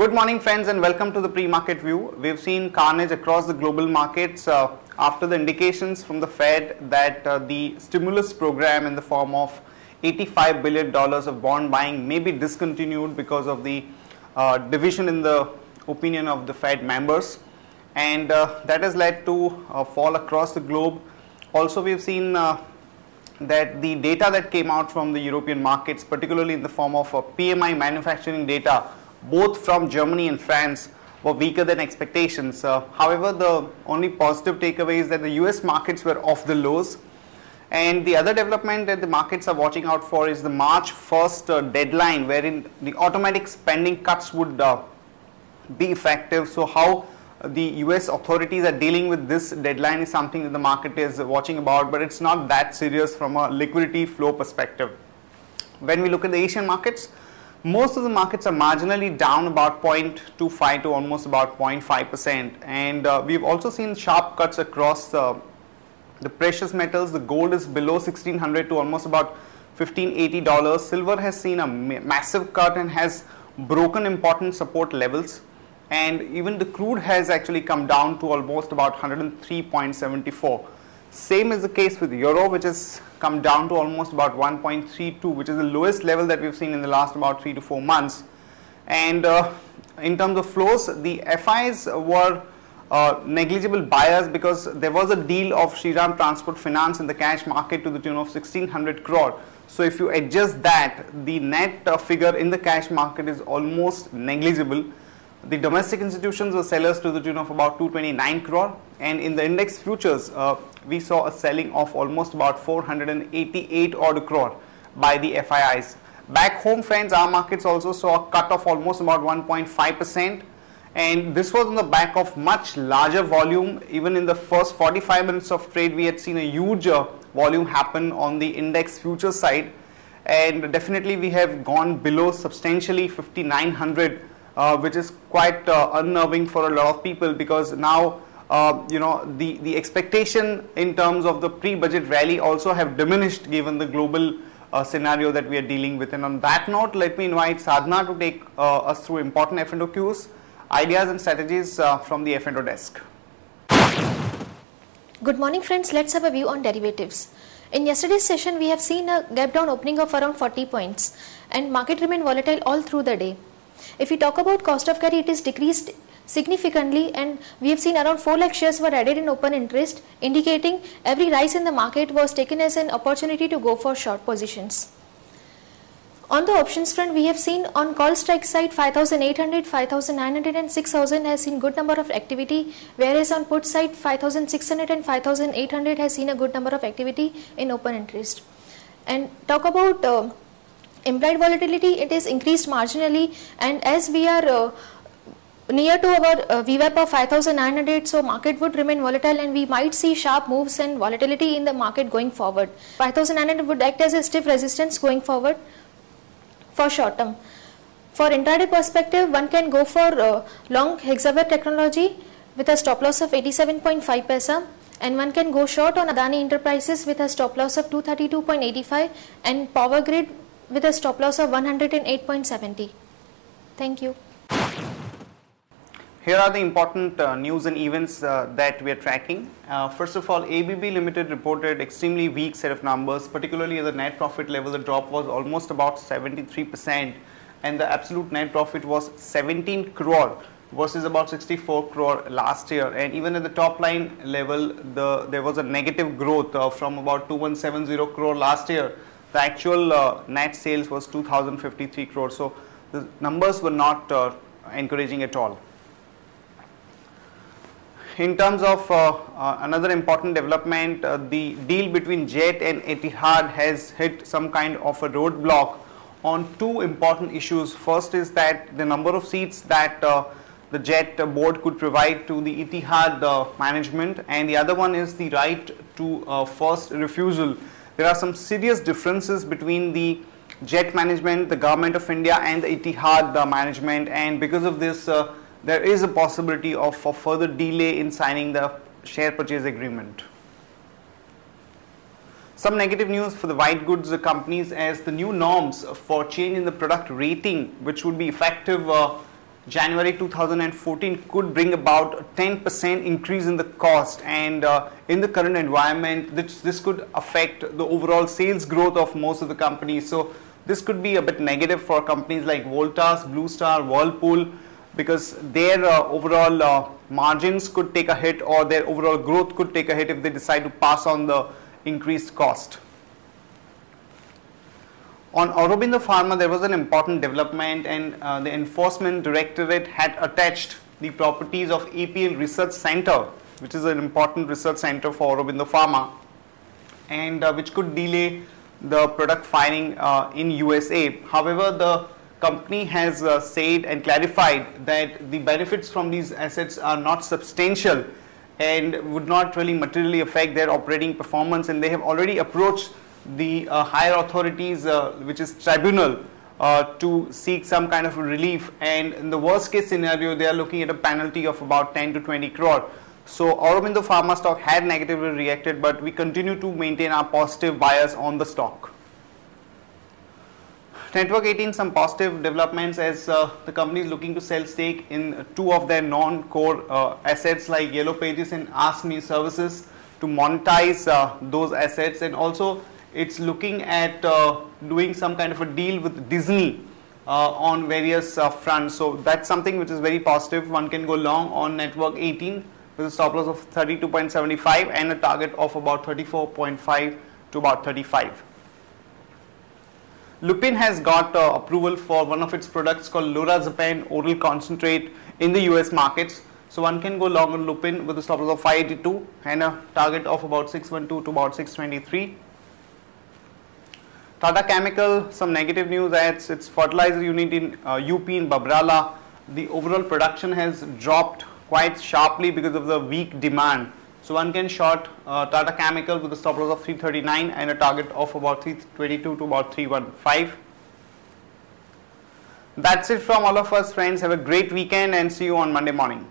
Good morning friends and welcome to the pre-market view. We've seen carnage across the global markets after the indications from the Fed that the stimulus program in the form of $85 billion of bond buying may be discontinued because of the division in the opinion of the Fed members, and that has led to a fall across the globe. Also, we've seen that the data that came out from the European markets, particularly in the form of PMI manufacturing data, both from Germany and France, were weaker than expectations. However, the only positive takeaway is that the US markets were off the lows. And the other development that the markets are watching out for is the March 1st deadline, wherein the automatic spending cuts would be effective. So how the US authorities are dealing with this deadline is something that the market is watching about, but it's not that serious from a liquidity flow perspective. When we look at the Asian markets, most of the markets are marginally down about 0.25 to almost about 0.5%, and we've also seen sharp cuts across the precious metals. The gold is below 1600 to almost about $1580. Silver has seen a massive cut and has broken important support levels, and even the crude has actually come down to almost about 103.74. Same is the case with euro, which has come down to almost about 1.32, which is the lowest level that we've seen in the last about 3 to 4 months. And in terms of flows, the FIs were negligible buyers because there was a deal of Shriram Transport Finance in the cash market to the tune of 1600 crore. So if you adjust that, the net figure in the cash market is almost negligible. The domestic institutions were sellers to the tune of about 229 crore, and in the index futures, we saw a selling of almost about 488 odd crore by the FIIs. Back home, friends, our markets also saw a cut of almost about 1.5%, and this was on the back of much larger volume. Even in the first 45 minutes of trade, we had seen a huge volume happen on the index futures side, and definitely we have gone below substantially 5900, which is quite unnerving for a lot of people, because now the expectation in terms of the pre-budget rally also have diminished given the global scenario that we are dealing with. And on that note, let me invite Sadhana to take us through important F&O cues, ideas and strategies from the F&O desk. Good morning friends, let's have a view on derivatives. In yesterday's session, we have seen a gap down opening of around 40 points and market remained volatile all through the day. If we talk about cost of carry, it is decreased significantly, and we have seen around 4 lakh shares were added in open interest, indicating every rise in the market was taken as an opportunity to go for short positions. On the options front, we have seen on call strike side 5800, 5900 and 6000 has seen good number of activity, whereas on put side 5600 and 5800 has seen a good number of activity in open interest. And talk about implied volatility, it is increased marginally, and as we are near to our VWAP of 5900, so market would remain volatile and we might see sharp moves and volatility in the market going forward. 5900 would act as a stiff resistance going forward for short term. For intraday perspective, one can go for long Hexaware technology with a stop loss of 87.5 paisa, and one can go short on Adani Enterprises with a stop loss of 232.85 and Power Grid with a stop loss of 108.70. Thank you. Here are the important news and events that we are tracking. First of all, ABB Limited reported extremely weak set of numbers, particularly at the net profit level. The drop was almost about 73%, and the absolute net profit was 17 crore versus about 64 crore last year. And even at the top line level, there was a negative growth from about 2170 crore last year. The actual net sales was 2053 crores, so the numbers were not encouraging at all. In terms of another important development, the deal between Jet and Etihad has hit some kind of a roadblock on two important issues. First is that the number of seats that the Jet board could provide to the Etihad management, and the other one is the right to first refusal. There are some serious differences between the Jet management, the government of India and the Etihad management, and because of this there is a possibility of further delay in signing the share purchase agreement. Some negative news for the white goods companies, as the new norms for change in the product rating, which would be effective January 2014 could bring about a 10% increase in the cost, and in the current environment this could affect the overall sales growth of most of the companies. So this could be a bit negative for companies like Voltas, Blue Star, Whirlpool, because their overall margins could take a hit, or their overall growth could take a hit if they decide to pass on the increased cost. On Aurobindo Pharma, there was an important development, and the Enforcement Directorate had attached the properties of APL Research Center, which is an important research center for Aurobindo Pharma, and which could delay the product filing in USA. However, the company has said and clarified that the benefits from these assets are not substantial and would not really materially affect their operating performance, and they have already approached the higher authorities, which is tribunal, to seek some kind of a relief, and in the worst case scenario they are looking at a penalty of about 10 to 20 crore. So Aurobindo Pharma stock had negatively reacted, but we continue to maintain our positive bias on the stock. Network 18, some positive developments, as the company is looking to sell stake in two of their non-core assets like Yellow Pages and Ask Me services to monetize those assets, and also it's looking at doing some kind of a deal with Disney on various fronts. So that's something which is very positive. One can go long on Network 18 with a stop loss of 32.75 and a target of about 34.5 to about 35. Lupin has got approval for one of its products called Lorazepam oral concentrate in the US markets. So one can go long on Lupin with a stop loss of 582 and a target of about 612 to about 623. Tata Chemical, some negative news at its fertilizer unit in UP in Babrala. The overall production has dropped quite sharply because of the weak demand. So one can short Tata Chemical with a stop loss of 339 and a target of about 322 to about 315. That's it from all of us, friends. Have a great weekend and see you on Monday morning.